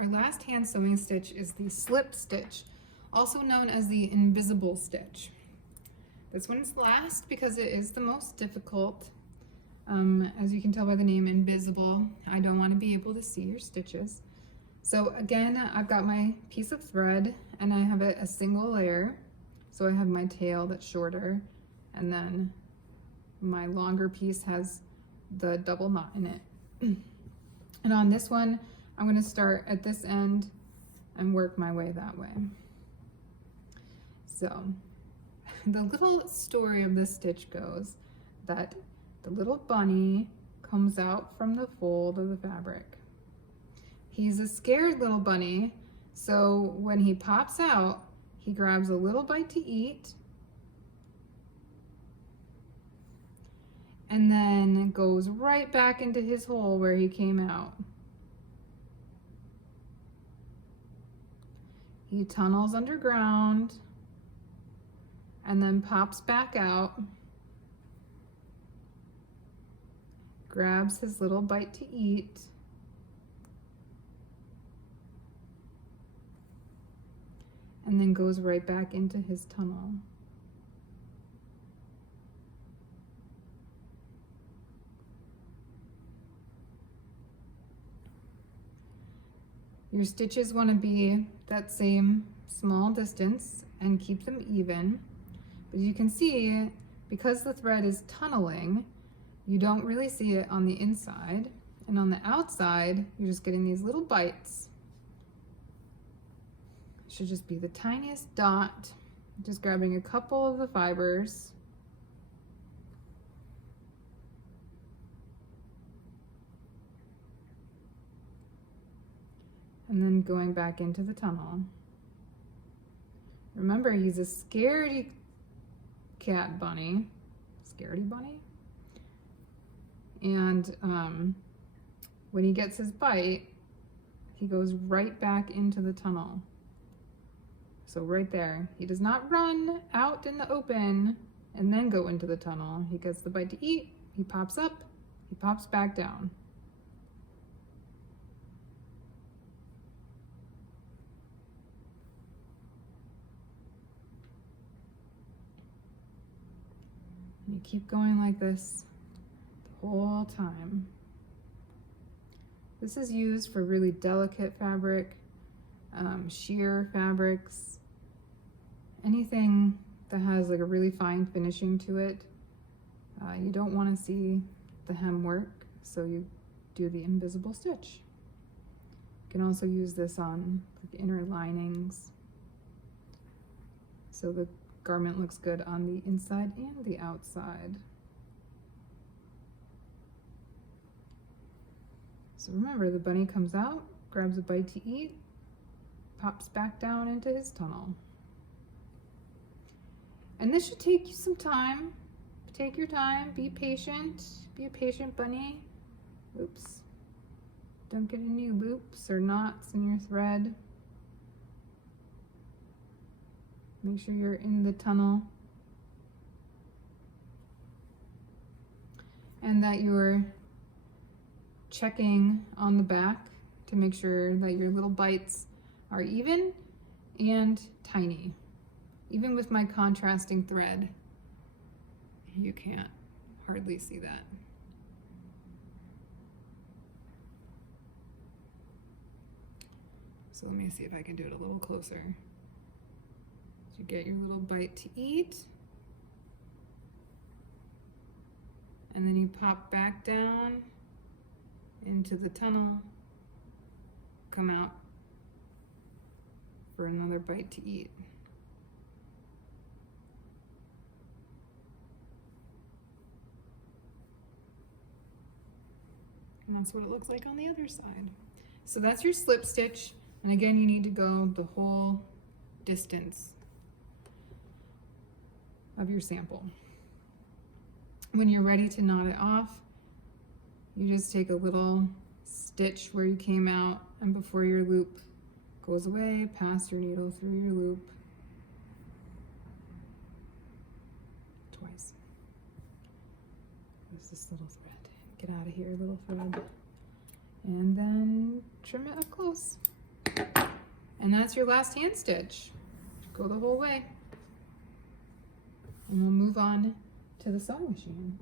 Our last hand sewing stitch is the slip stitch, also known as the invisible stitch. This one's last because it is the most difficult. As you can tell by the name, invisible. I don't want to be able to see your stitches. So again, I've got my piece of thread and I have it a single layer. So I have my tail that's shorter, and then my longer piece has the double knot in it. And on this one, I'm going to start at this end and work my way that way. So the little story of this stitch goes that the little bunny comes out from the fold of the fabric. He's a scared little bunny, so when he pops out, he grabs a little bite to eat and then goes right back into his hole where he came out. He tunnels underground and then pops back out, grabs his little bite to eat, and then goes right back into his tunnel. Your stitches want to be that same small distance and keep them even. But you can see, because the thread is tunneling, you don't really see it on the inside. And on the outside, you're just getting these little bites. It should just be the tiniest dot. Just grabbing a couple of the fibers. And then going back into the tunnel. Remember, he's a scaredy cat bunny. Scaredy bunny? And when he gets his bite, he goes right back into the tunnel. So right there, he does not run out in the open and then go into the tunnel. He gets the bite to eat, he pops up, he pops back down. And you keep going like this the whole time. This is used for really delicate fabric, sheer fabrics, anything that has like a really fine finishing to it. You don't want to see the hem work, so you do the invisible stitch. You can also use this on like inner linings, so the garment looks good on the inside and the outside. So remember, the bunny comes out, grabs a bite to eat, pops back down into his tunnel. And this should take you some time. Take your time, be patient, be a patient bunny. Oops. Don't get any loops or knots in your thread. Make sure you're in the tunnel. And that you're checking on the back to make sure that your little bites are even and tiny. Even with my contrasting thread, you can't hardly see that. So let me see if I can do it a little closer. So you get your little bite to eat, and then you pop back down into the tunnel, come out for another bite to eat. And that's what it looks like on the other side. So that's your slip stitch. And again, you need to go the whole distance of your sample. When you're ready to knot it off, you just take a little stitch where you came out, and before your loop goes away, pass your needle through your loop twice. There's this little thread. Get out of here, little thread. And then trim it up close. And that's your last hand stitch. Go the whole way. And we'll move on to the sewing machine.